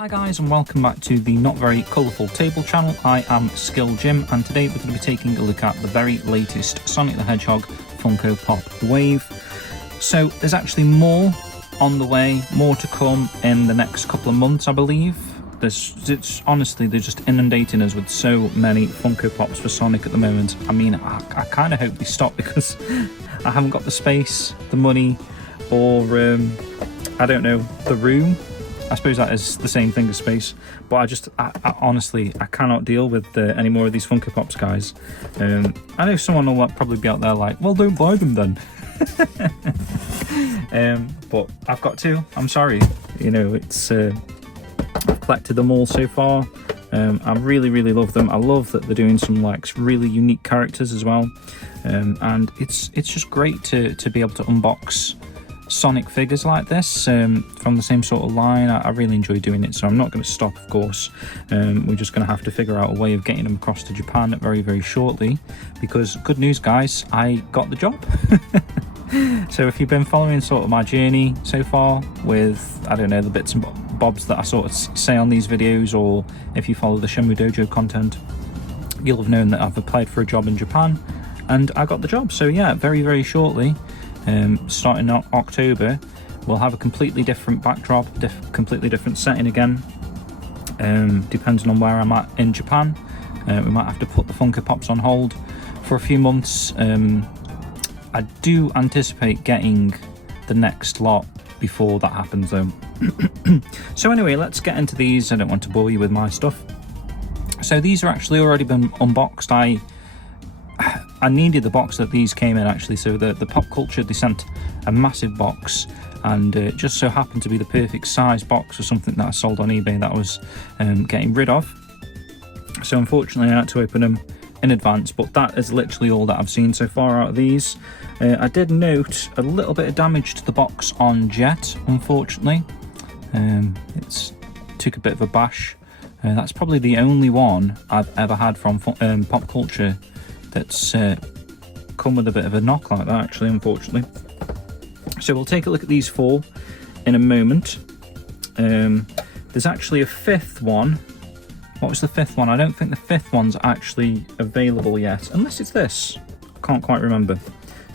Hi guys, and welcome back to the not very colourful table channel. I am SkillJim, and today we're going to be taking a look at the very latest Sonic the Hedgehog Funko Pop wave. So there's actually more on the way, more to come in the next couple of months, I believe. Honestly, they're just inundating us with so many Funko Pops for Sonic at the moment. I mean, I kind of hope they stop because I haven't got the space, the money, or I don't know, the room. I suppose that is the same thing as space, but I honestly, I cannot deal with any more of these Funko Pops, guys. I know someone will probably be out there like, well, don't buy them then. But I've got to, I'm sorry. You know, I've collected them all so far. I really love them. I love that they're doing some like really unique characters as well. And it's just great to be able to unbox Sonic figures like this from the same sort of line. I really enjoy doing it, so I'm not going to stop, of course. We're just going to have to figure out a way of getting them across to Japan very shortly, because good news, guys, I got the job. So if you've been following sort of my journey so far with, I don't know, the bits and bobs that I sort of say on these videos, or if you follow the Shenmue Dojo content, you'll have known that I've applied for a job in Japan and I got the job. So yeah, very shortly, starting in October, we'll have a completely different backdrop, completely different setting again, depending on where I'm at in Japan. We might have to put the Funko Pops on hold for a few months. I do anticipate getting the next lot before that happens though. So anyway, let's get into these. I don't want to bore you with my stuff. So these are actually already been unboxed. I needed the box that these came in, actually. So the Pop Culture, they sent a massive box, and it just so happened to be the perfect size box for something that I sold on eBay that I was getting rid of. So unfortunately I had to open them in advance, but that is literally all that I've seen so far out of these. I did note a little bit of damage to the box on Jet, unfortunately. It's took a bit of a bash. That's probably the only one I've ever had from Pop Culture that's come with a bit of a knock like that, actually, unfortunately. So we'll take a look at these four in a moment. There's actually a fifth one. What was the fifth one? I don't think the fifth one's actually available yet, unless it's this. I can't quite remember.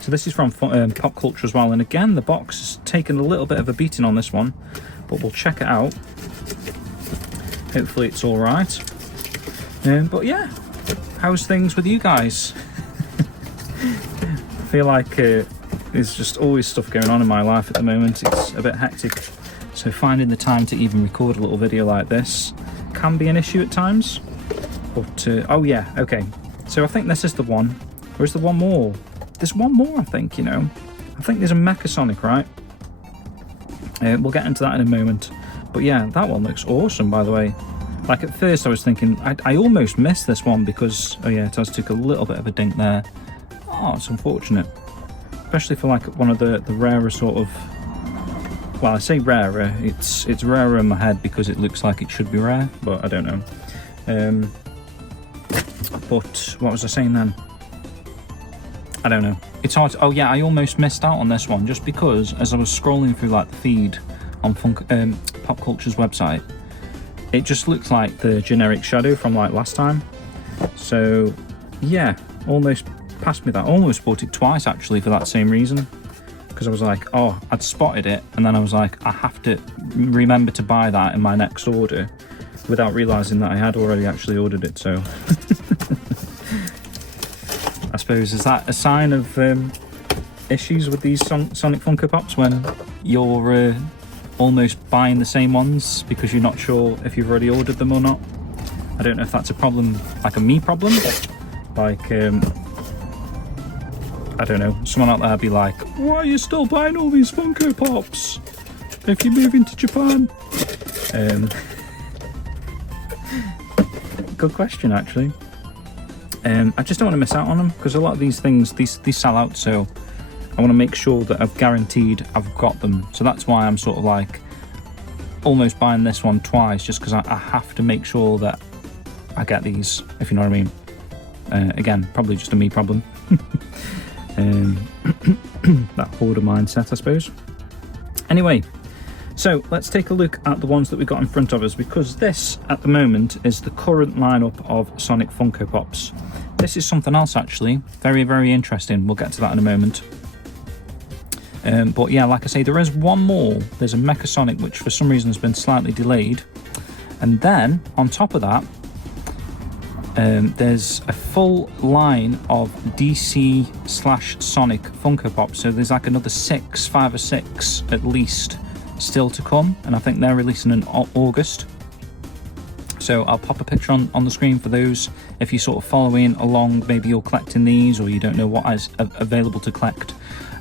So this is from Pop Culture as well, and again the box has taken a little bit of a beating on this one, but we'll check it out. Hopefully it's all right. But yeah, how's things with you guys? I feel like there's just always stuff going on in my life at the moment. It's a bit hectic, so finding the time to even record a little video like this can be an issue at times. But oh yeah, okay, so I think this is the one, or is there one more? There's one more, I think. You know, I think there's a Mecha Sonic, right? We'll get into that in a moment. But yeah, that one looks awesome, by the way. Like at first I was thinking I almost missed this one because, oh yeah, it has took a little bit of a dink there. Oh, it's unfortunate, especially for like one of the rarer sort of, well, I say rarer, it's rarer in my head because it looks like it should be rare, but I don't know. But what was I saying then? I don't know. It's hard to, oh yeah, I almost missed out on this one just because as I was scrolling through like the feed on Pop Culture's website, it just looked like the generic shadow from like last time. So yeah, almost passed me that. Almost bought it twice actually for that same reason, because I was like, oh, I'd spotted it, and then I was like, I have to remember to buy that in my next order, without realizing that I had already actually ordered it. So I suppose, is that a sign of issues with these Sonic Funko Pops, when you're almost buying the same ones because you're not sure if you've already ordered them or not? I don't know if that's a problem, like a me problem, like I don't know, someone out there be like, why are you still buying all these Funko Pops if you're moving to Japan? Good question, actually. I just don't want to miss out on them, because a lot of these things, these sell out, so I want to make sure that I've guaranteed I've got them. So that's why I'm sort of like almost buying this one twice, just because I have to make sure that I get these, if you know what I mean. Again, probably just a me problem. That hoarder mindset, I suppose. Anyway, So let's take a look at the ones that we got in front of us, because this at the moment is the current lineup of Sonic Funko Pops. This is something else actually, very, very interesting. We'll get to that in a moment. But yeah, like I say, there is one more. There's a Mecha Sonic, which for some reason has been slightly delayed. And then on top of that, there's a full line of DC/Sonic Funko Pops. So there's like another 5 or 6 at least still to come, and I think they're releasing in August. So I'll pop a picture on the screen for those if you're sort of following along. Maybe you're collecting these, or you don't know what is available to collect,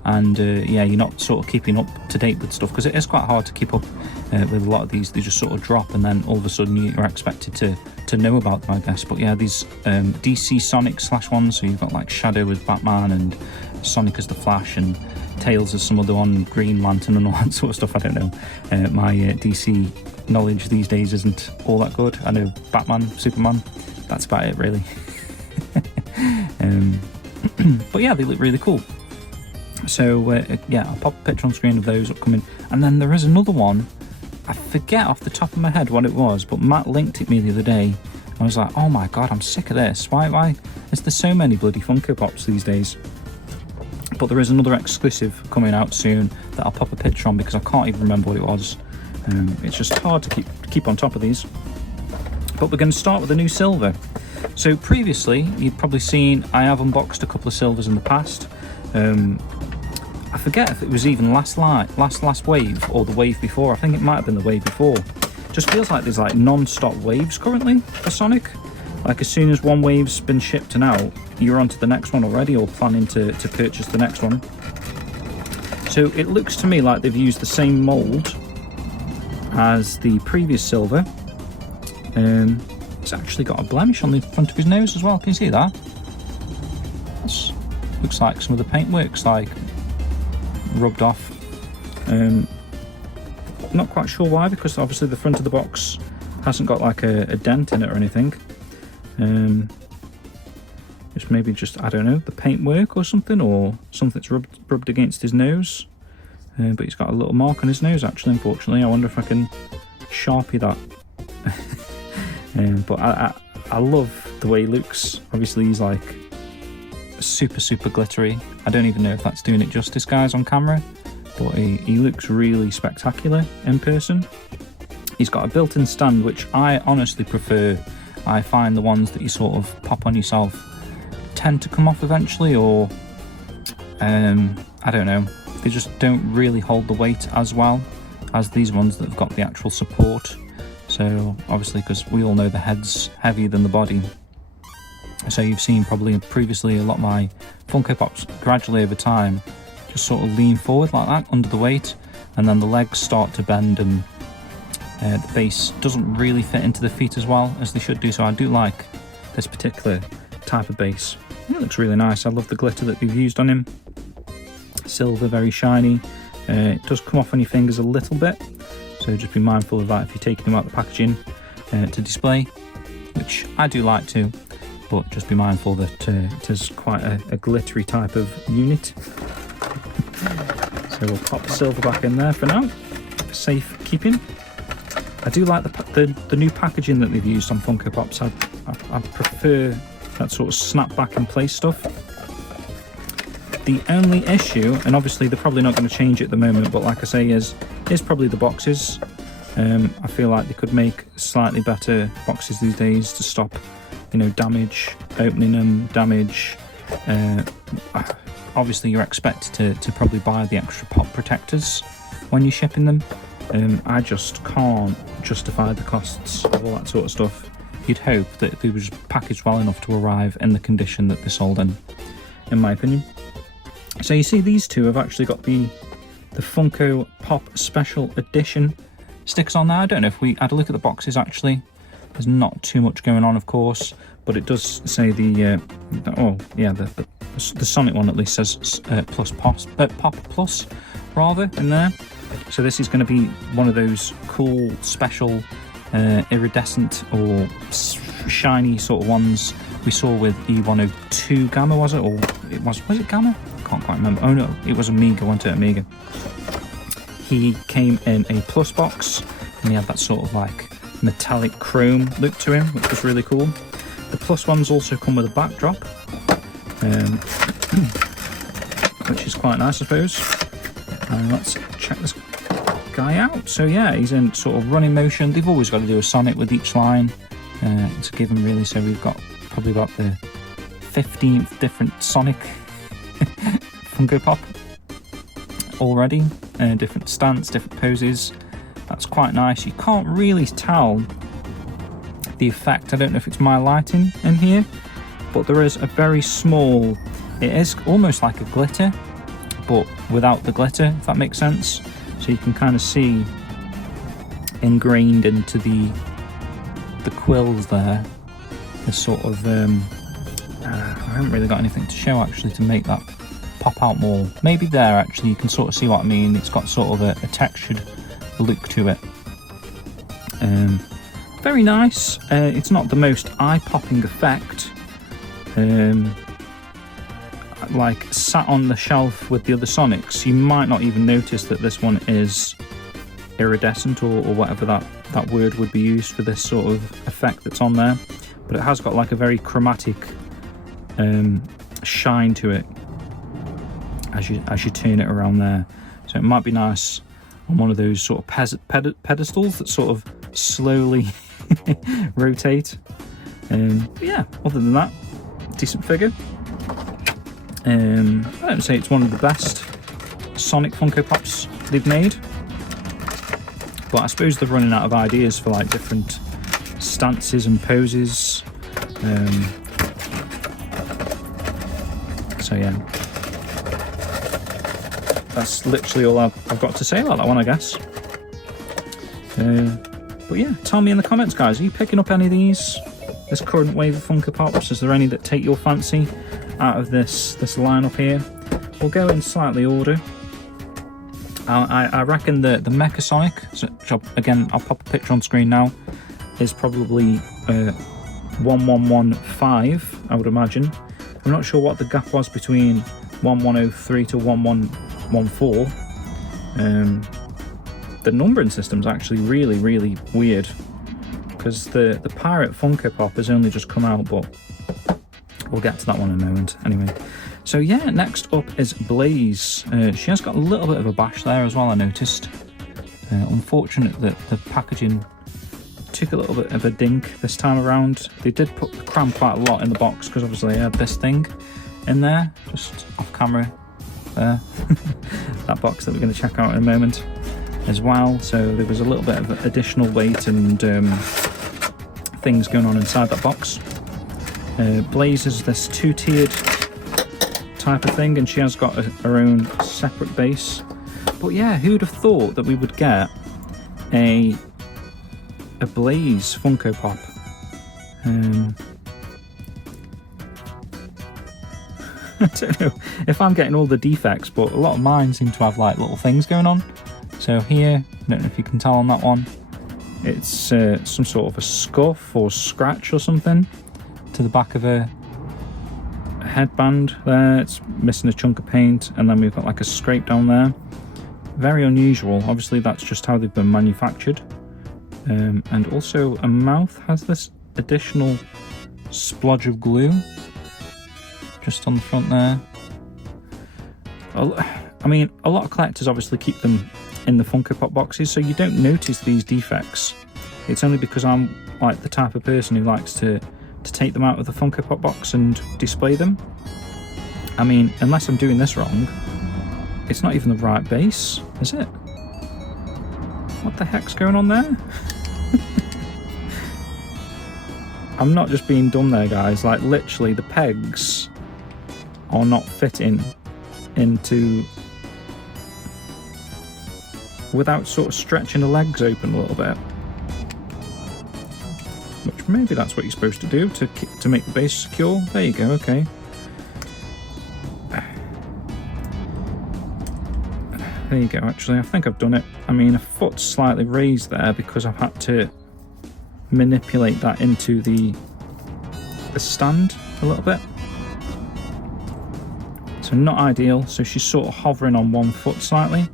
and yeah, you're not sort of keeping up to date with stuff, because it is quite hard to keep up with a lot of these. They just sort of drop, and then all of a sudden you're expected to know about them, I guess. But yeah, these DC Sonic / ones, so you've got like Shadow as Batman and Sonic as the Flash and Tails as some other one, Green Lantern and all that sort of stuff. I don't know, my DC knowledge these days isn't all that good. I know Batman, Superman, that's about it really. But yeah, they look really cool. So yeah, I'll pop a picture on screen of those upcoming. And then there is another one, I forget off the top of my head what it was, but Matt linked it me the other day. I was like, oh my god, I'm sick of this. Why is there so many bloody Funko Pops these days? But there is another exclusive coming out soon that I'll pop a picture on, because I can't even remember what it was. It's just hard to keep on top of these. But we're going to start with the new silver. So previously, you've probably seen I have unboxed a couple of silvers in the past. I forget if it was even last wave or the wave before. I think it might have been the wave before. Just feels like there's like non-stop waves currently for Sonic. Like as soon as one wave's been shipped and out, you're on to the next one already, or planning to purchase the next one. So it looks to me like they've used the same mould as the previous silver. It's actually got a blemish on the front of his nose as well. Can you see that? Looks like some of the paintwork's like rubbed off. Not quite sure why, because obviously the front of the box hasn't got like a dent in it or anything. It's maybe just, I don't know, the paintwork or something that's rubbed against his nose. But he's got a little mark on his nose actually, unfortunately. I wonder if I can Sharpie that. But I love the way he looks. Obviously he's like super glittery. I don't even know if that's doing it justice, guys, on camera, but he looks really spectacular in person. He's got a built-in stand, which I honestly prefer. I find the ones that you sort of pop on yourself tend to come off eventually, or I don't know, they just don't really hold the weight as well as these ones that have got the actual support. So obviously, because we all know the head's heavier than the body, so you've seen probably previously a lot of my Funko Pops gradually over time just sort of lean forward like that under the weight, and then the legs start to bend, and the base doesn't really fit into the feet as well as they should do. So I do like this particular type of base. It looks really nice. I love the glitter that they've used on him. Silver, very shiny. It does come off on your fingers a little bit, so just be mindful of that if you're taking them out of the packaging to display, which I do like too, but just be mindful that it is quite a glittery type of unit. So we'll pop the silver back in there for now, for safe keeping. I do like the new packaging that they've used on Funko Pops. I prefer that sort of snap back in place stuff. The only issue, and obviously they're probably not going to change it at the moment, but like I say, is probably the boxes. I feel like they could make slightly better boxes these days to stop, you know, damage, opening them, damage. Obviously you're expected to probably buy the extra pop protectors when you're shipping them. I just can't justify the costs of all that sort of stuff. You'd hope that they were just packaged well enough to arrive in the condition that they're sold in my opinion. So you see these two have actually got the Funko Pop Special Edition stickers on there. I don't know if we had a look at the boxes actually. There's not too much going on, of course, but it does say the Sonic one at least says Pop Plus rather in there. So this is going to be one of those cool special iridescent or shiny sort of ones we saw with E102 Gamma, was it? Or was it Gamma? I can't quite remember. Oh no, it was Amiga, wasn't it? Amiga. He came in a plus box, and he had that sort of like metallic chrome look to him, which was really cool. The plus ones also come with a backdrop, which is quite nice, I suppose. And let's check this guy out. So yeah, he's in sort of running motion. They've always got to do a Sonic with each line to give him, really. So we've got probably about the 15th different Sonic Funko Pop already. Different stance, different poses. That's quite nice. You can't really tell the effect. I don't know if it's my lighting in here, but there is a very small, it is almost like a glitter, but without the glitter, if that makes sense. So you can kind of see ingrained into the quills there, the sort of I haven't really got anything to show actually to make that pop out more. Maybe there actually you can sort of see what I mean. It's got sort of a textured look to it. Very nice. It's not the most eye-popping effect. Like sat on the shelf with the other Sonics, you might not even notice that this one is iridescent or whatever that word would be used for this sort of effect that's on there. But it has got like a very chromatic shine to it as you turn it around there. So it might be nice on one of those sort of pedestals that sort of slowly rotate. But yeah, other than that, decent figure. I don't say it's one of the best Sonic Funko Pops they've made, but I suppose they're running out of ideas for like different stances and poses. So yeah, that's literally all I've got to say about that one, I guess. But yeah, tell me in the comments, guys, are you picking up any of this current wave of Funko Pops? Is there any that take your fancy out of this lineup here? We'll go in slightly order. I reckon the Mecha Sonic, again, I'll pop a picture on screen now, is probably 1115, I would imagine. I'm not sure what the gap was between 1103 to 1114. The numbering system's actually really, really weird, because the Pirate Funko Pop has only just come out, but we'll get to that one in a moment. Anyway, so yeah, next up is Blaze. She has got a little bit of a bash there as well, I noticed. Unfortunate that the packaging took a little bit of a dink this time around. They did cram quite a lot in the box, because obviously I had this thing in there, just off camera there. That box that we're going to check out in a moment as well. So there was a little bit of additional weight and things going on inside that box. Blaze is this two-tiered type of thing, and she has got her own separate base. But yeah, who'd have thought that we would get a Blaze Funko Pop? I don't know if I'm getting all the defects, but a lot of mine seem to have like little things going on. So here, I don't know if you can tell on that one, it's some sort of a scuff or scratch or something to the back of a headband there. It's missing a chunk of paint, and then we've got like a scrape down there. Very unusual. Obviously that's just how they've been manufactured. And also a mouth has this additional splodge of glue just on the front there. I mean, a lot of collectors obviously keep them in the Funko Pop boxes, so you don't notice these defects. It's only because I'm like the type of person who likes to take them out of the Funko Pop box and display them. I mean, unless I'm doing this wrong, it's not even the right base, is it? What the heck's going on there? I'm not just being dumb there, guys. Like, literally, the pegs are not fitting into, without sort of stretching the legs open a little bit. Which maybe that's what you're supposed to do to make the base secure. There you go, okay. There you go, actually, I think I've done it. I mean, a foot's slightly raised there because I've had to manipulate that into the stand a little bit. So not ideal, so she's sort of hovering on one foot slightly.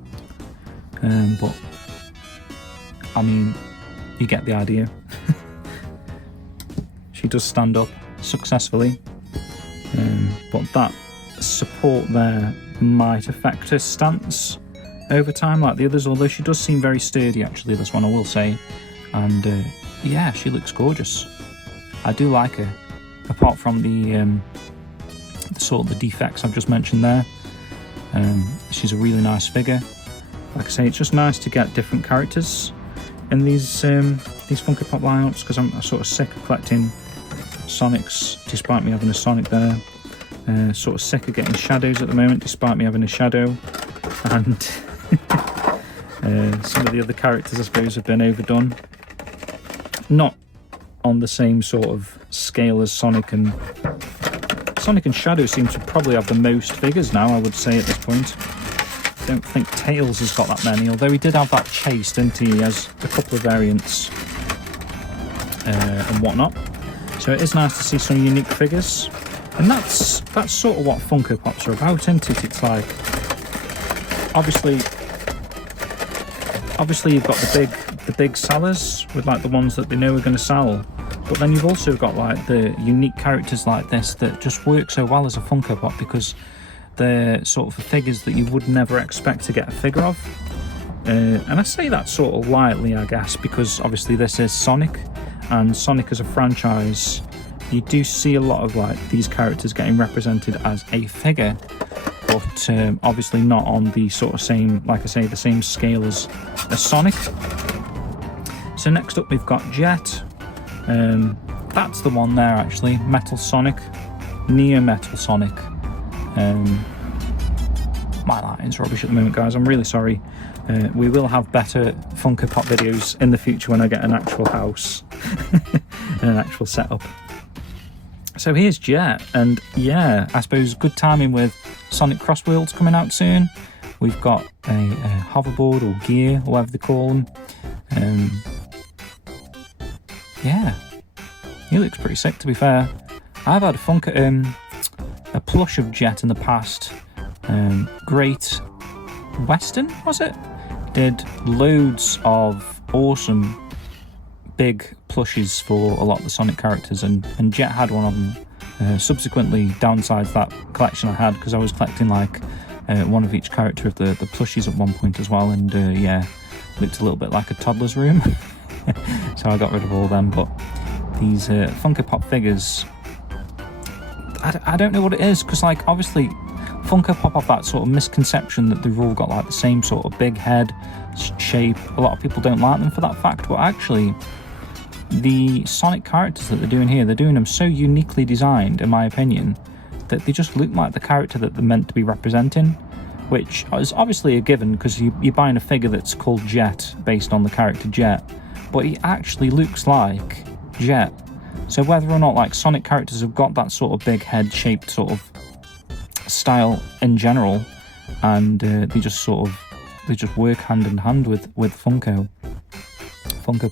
but I mean, you get the idea. She does stand up successfully, but that support there might affect her stance over time like the others, although she does seem very sturdy actually, this one I will say. And yeah, she looks gorgeous. I do like her, apart from the sort of the defects I've just mentioned there. She's a really nice figure. Like I say, it's just nice to get different characters in these Funko Pop lineups, because I'm sort of sick of collecting Sonics, despite me having a Sonic there. Sort of sick of getting Shadows at the moment, despite me having a Shadow. And some of the other characters, I suppose, have been overdone. Not on the same sort of scale as Sonic and Shadow seem to probably have the most figures now, I would say, at this point. I don't think Tails has got that many, although he did have that chase, didn't he? He has a couple of variants and whatnot. So it is nice to see some unique figures. And that's sort of what Funko Pops are about, isn't it? It's like, obviously you've got the big sellers with like the ones that they know are going to sell, but then you've also got like the unique characters like this that just work so well as a Funko Pop, because they're sort of figures that you would never expect to get a figure of. And I say that sort of lightly, I guess, because obviously this is Sonic, and Sonic as a franchise, you do see a lot of like these characters getting represented as a figure, but obviously not on the sort of same, like I say, the same scale as Sonic. So next up we've got Jet. That's the one there actually, Metal Sonic, Neo Metal Sonic. My lighting's rubbish at the moment, guys, I'm really sorry. We will have better Funko Pop videos in the future when I get an actual house and an actual setup. So here's Jet, and yeah, I suppose good timing with Sonic Cross Worlds coming out soon. We've got a hoverboard or gear, whatever they call them. Yeah, he looks pretty sick, to be fair. I've had a plush of Jet in the past. Great Western, was it? Did loads of awesome big plushes for a lot of the Sonic characters, and Jet had one of them. Subsequently downsized that collection I had, because I was collecting like one of each character of the plushies at one point as well, and yeah, looked a little bit like a toddler's room. So I got rid of all them. But these Funko Pop figures, I don't know what it is, because like obviously Funko Pop have that sort of misconception that they've all got like the same sort of big head shape. A lot of people don't like them for that fact, but actually the Sonic characters that they're doing here, they're doing them so uniquely designed, in my opinion, that they just look like the character that they're meant to be representing, which is obviously a given, because you're buying a figure that's called Jet based on the character Jet, but he actually looks like Jet. So whether or not like Sonic characters have got that sort of big head shaped sort of style in general, and they just work hand in hand with Funko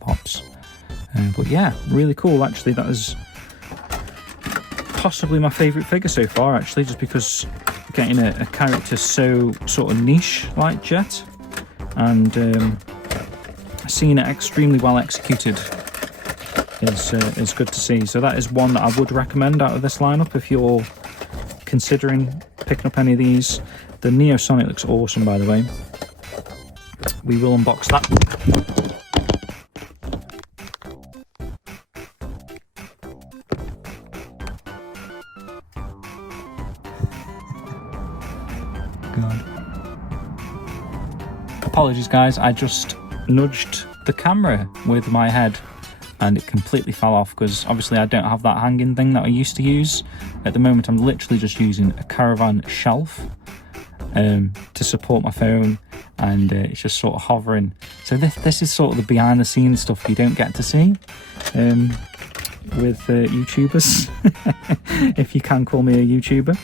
Pops. But yeah, really cool actually. That is possibly my favourite figure so far actually, just because getting a character so sort of niche like Jet, and seeing it extremely well executed is good to see. So that is one that I would recommend out of this lineup if you're considering picking up any of these. The Neo Sonic looks awesome, by the way. We will unbox that. God. Apologies guys, I just nudged the camera with my head and it completely fell off, because obviously I don't have that hanging thing that I used to use. At the moment I'm literally just using a caravan shelf to support my phone, and it's just sort of hovering. So this is sort of the behind the scenes stuff you don't get to see with YouTubers, if you can call me a YouTuber.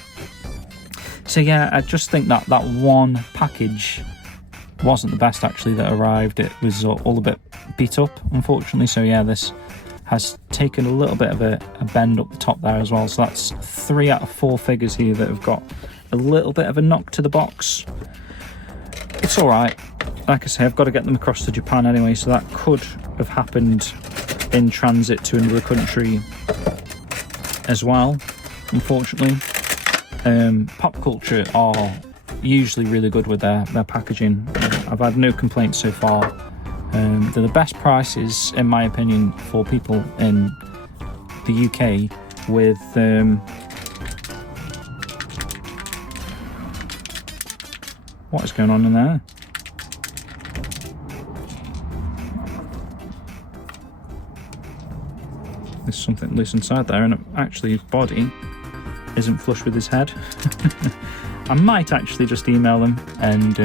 So yeah, I just think that one package wasn't the best actually that arrived. It was all a bit beat up, unfortunately. So yeah, this has taken a little bit of a bend up the top there as well. So that's 3 out of 4 figures here that have got a little bit of a knock to the box. It's all right. like I say, I've got to get them across to Japan anyway, so that could have happened in transit to another country as well, unfortunately. Pop Culture are usually really good with their packaging. I've had no complaints so far. They're the best prices, in my opinion, for people in the UK with what is going on in there? There's something loose inside there, and actually his body isn't flush with his head. I might actually just email them, and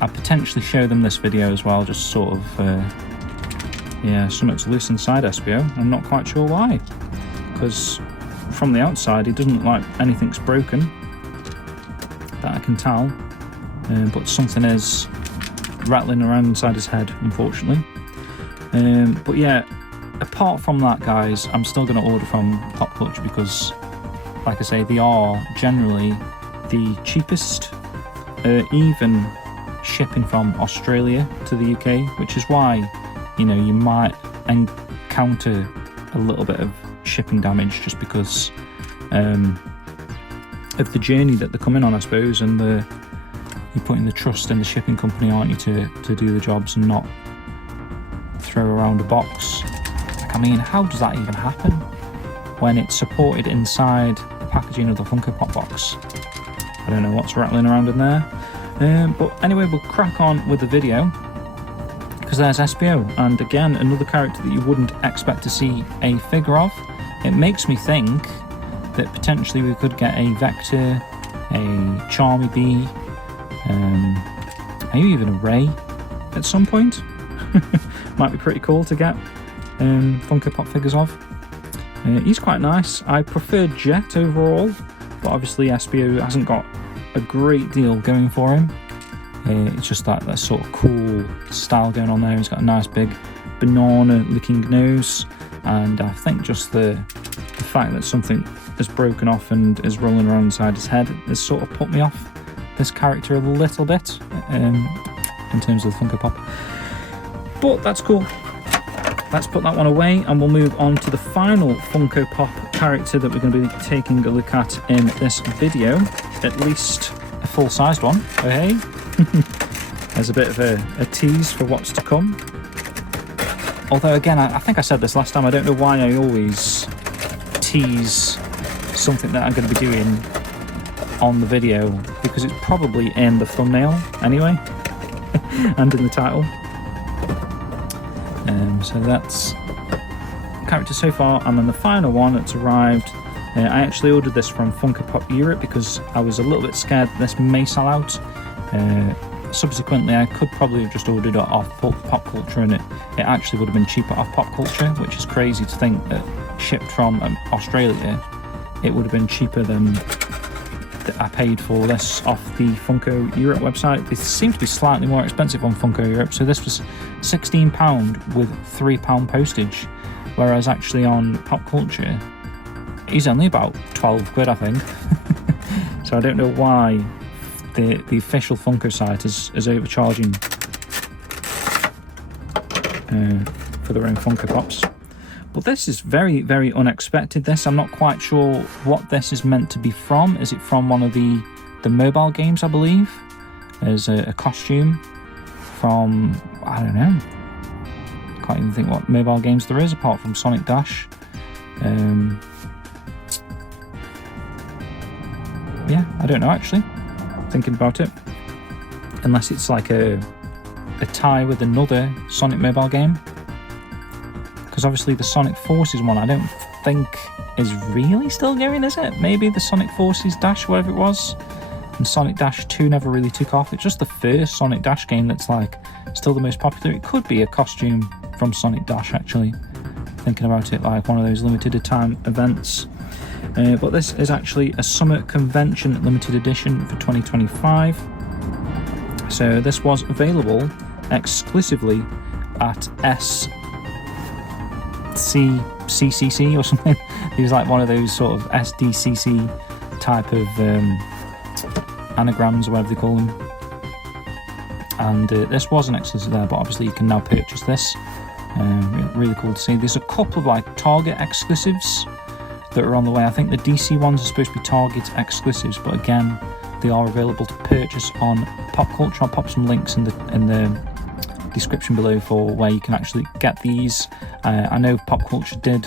I'll potentially show them this video as well, just sort of, yeah, something's loose inside Espio. I'm not quite sure why, because from the outside he doesn't look like anything's broken, that I can tell, but something is rattling around inside his head, unfortunately. But yeah, apart from that, guys, I'm still going to order from Pop Culture because, like I say, they are generally the cheapest, even shipping from Australia to the UK, which is why, you know, you might encounter a little bit of shipping damage just because of the journey that they're coming on, I suppose, and you're putting the trust in the shipping company, aren't you, to do the jobs and not throw around a box. Like, I mean, how does that even happen when it's supported inside the packaging of the Funko Pop box? I don't know what's rattling around in there. But anyway, we'll crack on with the video, because there's Espio, and again, another character that you wouldn't expect to see a figure of. It makes me think that potentially we could get a Vector, a Charmy Bee, maybe even a Ray at some point. Might be pretty cool to get Funko Pop figures of. He's quite nice. I prefer Jet overall, but obviously Espio hasn't got a great deal going for him. It's just that sort of cool style going on there. He's got a nice big banana looking nose, and I think just the fact that something is broken off and is rolling around inside his head has sort of put me off this character a little bit in terms of the Funko Pop. But that's cool. Let's put that one away, and we'll move on to the final Funko Pop character that we're going to be taking a look at in this video. At least a full-sized one. Oh, hey. There's a bit of a tease for what's to come. Although, again, I think I said this last time, I don't know why I always tease something that I'm going to be doing on the video, because it's probably in the thumbnail anyway, and in the title. So that's character so far, and then the final one that's arrived. I actually ordered this from Funko Pop Europe because I was a little bit scared this may sell out. Subsequently, I could probably have just ordered it off Pop Culture, and it actually would have been cheaper off Pop Culture, which is crazy to think that shipped from Australia, it would have been cheaper than I paid for this off the Funko Europe website. They seem to be slightly more expensive on Funko Europe, so this was £16 with £3 postage, whereas actually on Pop Culture he's only about 12 quid, I think. So I don't know why the official Funko site is overcharging for their own Funko Pops. But this is very, very unexpected. I'm not quite sure what this is meant to be from. Is it from one of the mobile games, I believe? There's a costume from, I don't know. Can't even think what mobile games there is apart from Sonic Dash. Yeah, I don't know actually, thinking about it. Unless it's like a tie with another Sonic mobile game. Because obviously the Sonic Forces one I don't think is really still going, is it? Maybe the Sonic Forces Dash, whatever it was, and Sonic Dash 2 never really took off. It's just the first Sonic Dash game that's like still the most popular. It could be a costume from Sonic Dash actually, thinking about it, like one of those limited time events. But this is actually a Summer Convention limited edition for 2025. So this was available exclusively at SCCC or something. It was like one of those sort of SDCC type of anagrams, or whatever they call them. and this wasn't exclusive there, but obviously you can now purchase this. Really cool to see. There's a couple of like Target exclusives that are on the way. I think the DC ones are supposed to be Target exclusives, but again, they are available to purchase on Pop Culture. I'll pop some links in the description below for where you can actually get these. I know Pop Culture did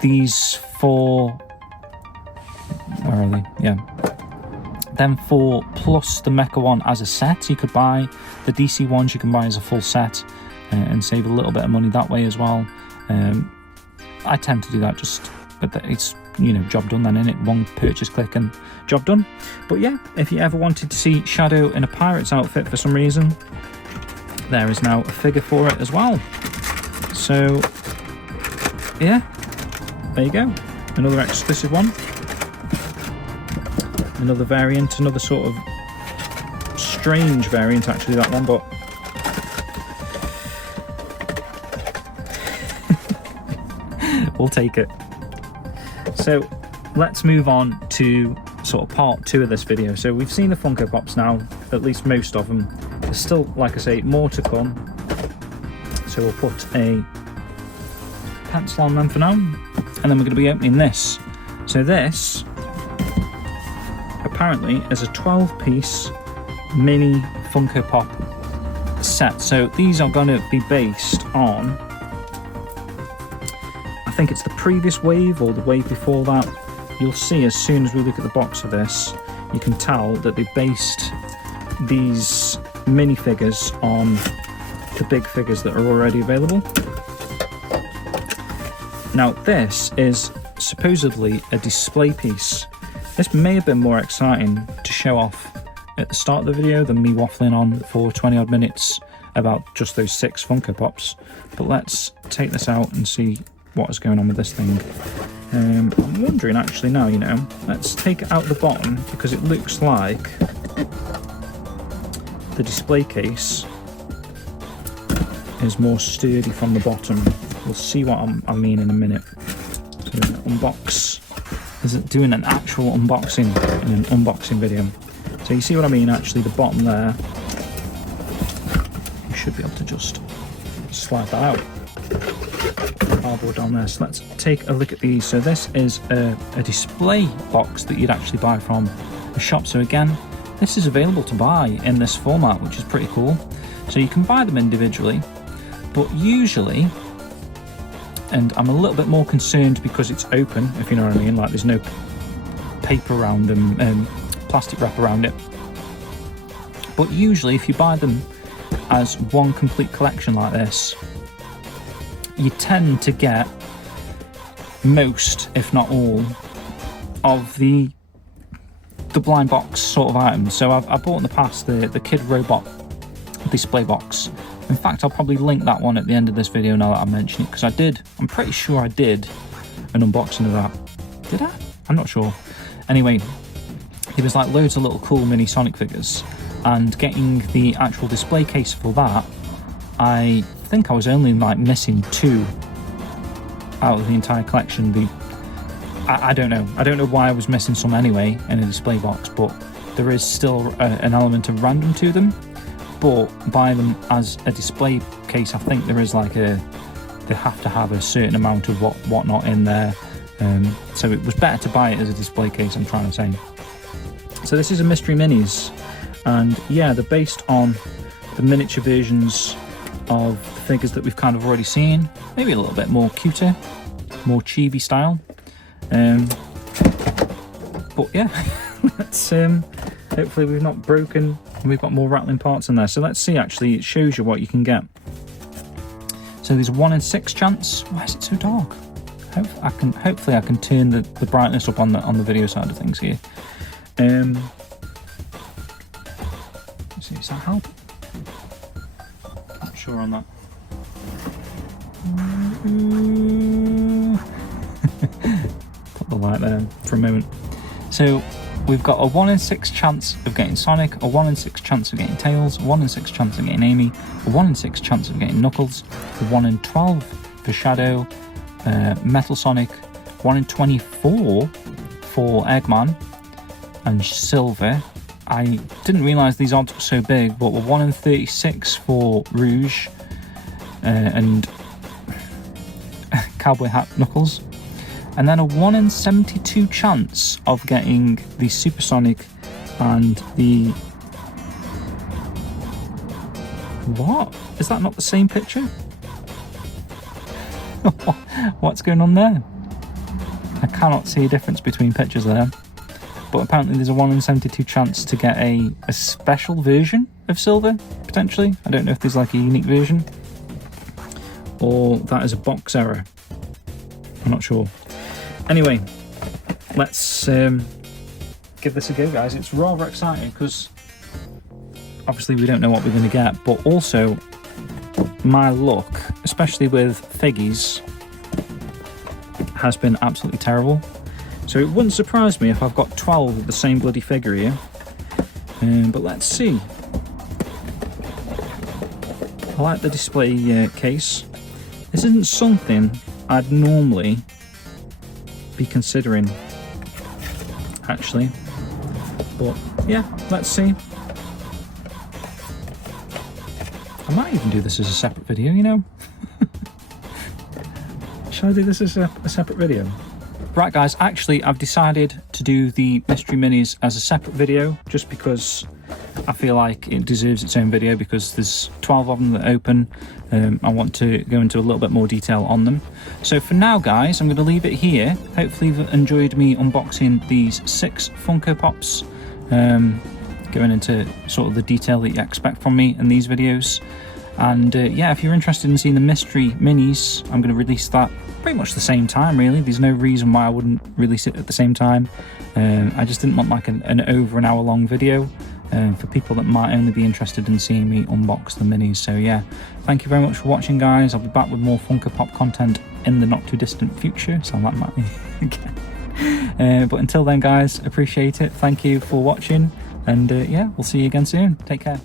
these for, where are they? Yeah, them 4 plus the Mecha one as a set. You could buy the DC ones, you can buy as a full set and save a little bit of money that way as well. I tend to do that, just but it's, you know, job done then, innit? One purchase click and job done. But yeah, if you ever wanted to see Shadow in a pirate's outfit for some reason, there is now a figure for it as well. So yeah, there you go, another exclusive one, another variant, another sort of strange variant actually, that one, but we'll take it. So let's move on to sort of part 2 of this video. So we've seen the Funko Pops now, at least most of them. There's still, like I say, more to come. So we'll put a pencil on them for now, and then we're going to be opening this. So this apparently is a 12-piece mini Funko Pop set. So these are going to be based on, I think it's the previous wave or the wave before that. You'll see as soon as we look at the box of this, you can tell that they based these minifigures on the big figures that are already available. Now this is supposedly a display piece. This may have been more exciting to show off at the start of the video than me waffling on for 20 odd minutes about just those 6 Funko Pops. But let's take this out and see what is going on with this thing. I'm wondering actually now, you know, let's take it out the bottom, because it looks like the display case is more sturdy from the bottom. We'll see what I mean in a minute. So unbox, is it doing an actual unboxing in an unboxing video? So you see what I mean, actually the bottom there, you should be able to just slide that out. Cardboard down there. So let's take a look at these. So this is a display box that you'd actually buy from a shop. So again, this is available to buy in this format, which is pretty cool. So you can buy them individually, but usually, and I'm a little bit more concerned because it's open, if you know what I mean, like there's no paper around them, plastic wrap around it. But usually if you buy them as one complete collection like this, you tend to get most, if not all, of the blind box sort of items. So I bought in the past the Kid Robot display box. In fact, I'll probably link that one at the end of this video now that I mention it, because I'm pretty sure I did an unboxing of that. Did I? I'm not sure. Anyway, there was like loads of little cool mini Sonic figures, and getting the actual display case for that, I think I was only like missing 2 out of the entire collection. I don't know why I was missing some anyway in a display box, but there is still an element of random to them. But buy them as a display case, I think there is like they have to have a certain amount of whatnot in there. So it was better to buy it as a display case, I'm trying to say. So this is a Mystery Minis, and yeah, they're based on the miniature versions of the figures that we've kind of already seen. Maybe a little bit more cuter, more chibi style. But yeah, let's hopefully we've not broken and we've got more rattling parts in there. So let's see, actually it shows you what you can get. So there's a 1 in 6 chance. Why is it so dark? Hopefully I can turn the brightness up on the video side of things here. Let's see, does that help? Not sure on that. Put the light there for a moment. So we've got a 1 in 6 chance of getting Sonic, a 1 in 6 chance of getting Tails, a 1 in 6 chance of getting Amy, a 1 in 6 chance of getting Knuckles, a 1 in 12 for Shadow, Metal Sonic, 1 in 24 for Eggman and Silver, I didn't realise these odds were so big, but we're 1 in 36 for Rouge and Cowboy Hat Knuckles, and then a 1 in 72 chance of getting the Supersonic and the... What? Is that not the same picture? What's going on there? I cannot see a difference between pictures there. But apparently there's a 1 in 72 chance to get a special version of Silver, potentially. I don't know if there's like a unique version, or that is a box error. I'm not sure. Anyway, let's give this a go, guys. It's rather exciting because obviously we don't know what we're going to get, but also my luck, especially with figgies, has been absolutely terrible. So it wouldn't surprise me if I've got 12 of the same bloody figure here. But let's see. I like the display case. This isn't something I'd normally be considering, actually. But yeah, let's see. I might even do this as a separate video, you know? Shall I do this as a separate video? Right guys, actually I've decided to do the mystery minis as a separate video, just because I feel like it deserves its own video, because there's 12 of them that open. I want to go into a little bit more detail on them. So for now guys, I'm going to leave it here. Hopefully you've enjoyed me unboxing these 6 Funko Pops, going into sort of the detail that you expect from me in these videos. And yeah, if you're interested in seeing the mystery minis, I'm going to release that pretty much the same time, really. There's no reason why I wouldn't release it at the same time. I just didn't want like an over an hour long video for people that might only be interested in seeing me unbox the minis. So yeah, thank you very much for watching guys. I'll be back with more Funko Pop content in the not too distant future, so that might be again. But until then guys, appreciate it. Thank you for watching, and yeah, we'll see you again soon. Take care.